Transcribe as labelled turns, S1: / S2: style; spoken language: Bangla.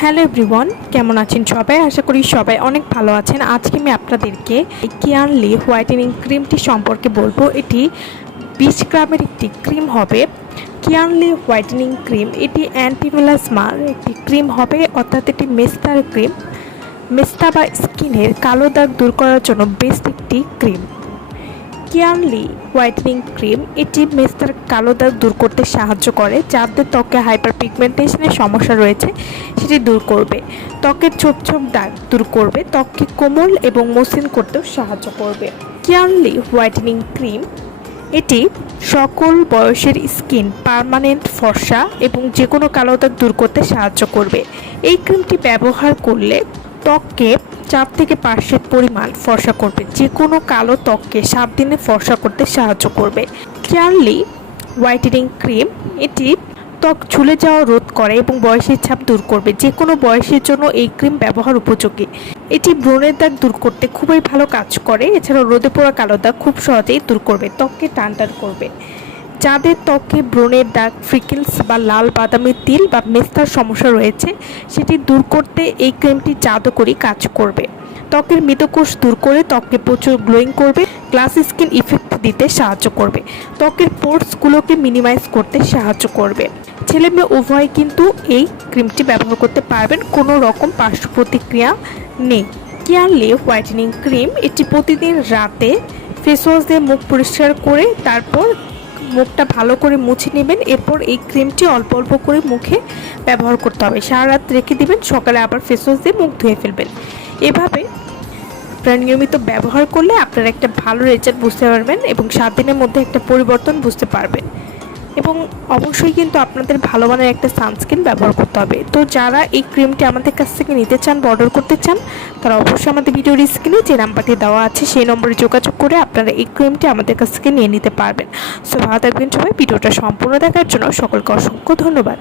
S1: হ্যালো এভরিওয়ান, কেমন আছেন সবাই? আশা করি সবাই অনেক ভালো আছেন। আজকে আমি আপনাদেরকে কেয়ারলি হোয়াইটেনিং ক্রিমটি সম্পর্কে বলব। এটি বিশ গ্রামের একটি ক্রিম হবে। কিয়ানলি হোয়াইটেনিং ক্রিম, এটি অ্যান্টিমেলাসমার একটি ক্রিম হবে, অর্থাৎ এটি মেস্তার ক্রিম। মেস্তা বা স্কিনের কালো দাগ দূর করার জন্য বেস্ট একটি ক্রিম। কিয়ানলি হোয়াইটনিং ক্রিম, এটি মেস্তার কালো দাগ দূর করতে সাহায্য করে যাদের ত্বকে হাইপার পিগমেন্টেশনের সমস্যা রয়েছে, সেটি দূর করবে। ত্বকের ছোপ ছোপ দাগ দূর করবে, ত্বককে কোমল এবং মসৃণ করতেও সাহায্য করবে। কিয়ানলি হোয়াইটনিং ক্রিম, এটি সকল বয়সের স্কিন, পার্মানেন্ট ফর্সা এবং যে কোনো কালো দাগ দূর করতে সাহায্য করবে। এই ক্রিমটি ব্যবহার করলে ত্বককে চার থেকে পাঁচশোর পরিমাণ ফর্সা করবে। যে কোনো কালো ত্বককে সাত দিনে ফর্সা করতে সাহায্য করবে। চার্লি হোয়াইটেনিং ক্রিম, এটি ত্বক ঝুলে যাওয়া রোধ করে এবং বয়সের ছাপ দূর করবে। যে কোনো বয়সের জন্য এই ক্রিম ব্যবহার উপযোগী। এটি ব্রণের দাগ দূর করতে খুবই ভালো কাজ করে। এছাড়াও রোদে পোড়া কালো দাগ খুব সহজেই দূর করবে। ত্বককে টান টান করবে। যাদের ত্বকে ব্রণের দাগ, ফ্রিকেলস বা লাল বাদামি তিল বা মেস্তার সমস্যা রয়েছে, সেটি দূর করতে এই ক্রিমটি জাদুকরি কাজ করবে। ত্বকের মৃতকোষ দূর করে ত্বককে প্রচুর গ্লোয়িং করবে, গ্লাস স্কিন ইফেক্ট দিতে সাহায্য করবে। ত্বকের পোর্সগুলোকে মিনিমাইজ করতে সাহায্য করবে। ছেলে মেয়ে উভয় কিন্তু এই ক্রিমটি ব্যবহার করতে পারবেন, কোনো রকম পার্শ্ব প্রতিক্রিয়া নেই। কিয়ারলি হোয়াইটেনিং ক্রিম এটি প্রতিদিন রাতে ফেস ওয়াশ দিয়ে মুখ পরিষ্কার করে, তারপর মুখটা ভালো করে মুছে নেবেন। এরপর এই ক্রিমটি অল্প অল্প করে মুখে ব্যবহার করতে হবে। সারা রাত রেখে দিবেন, সকালে আবার ফেস ওয়াশ দিয়ে মুখ ধুয়ে ফেলবেন। এভাবে আপনারা নিয়মিত ব্যবহার করলে আপনারা একটা ভালো রেজাল্ট বুঝতে পারবেন এবং সাত দিনের মধ্যে একটা পরিবর্তন বুঝতে পারবেন। এবং অবশ্যই কিন্তু আপনাদের ভালো মানের একটা সানস্ক্রিন ব্যবহার করতে হবে। তো যারা এই ক্রিমটি আমাদের কাছ থেকে নিতে চান বা অর্ডার করতে চান, তারা অবশ্যই আমাদের ভিডিওর স্ক্রিনে যে নাম্বারটি দেওয়া আছে, সেই নম্বরে যোগাযোগ করে আপনারা এই ক্রিমটি আমাদের কাছ থেকে নিয়ে নিতে পারবেন। সো ভালো থাকবেন সবাই, ভিডিওটা সম্পূর্ণ দেখার জন্য সকলকে অসংখ্য ধন্যবাদ।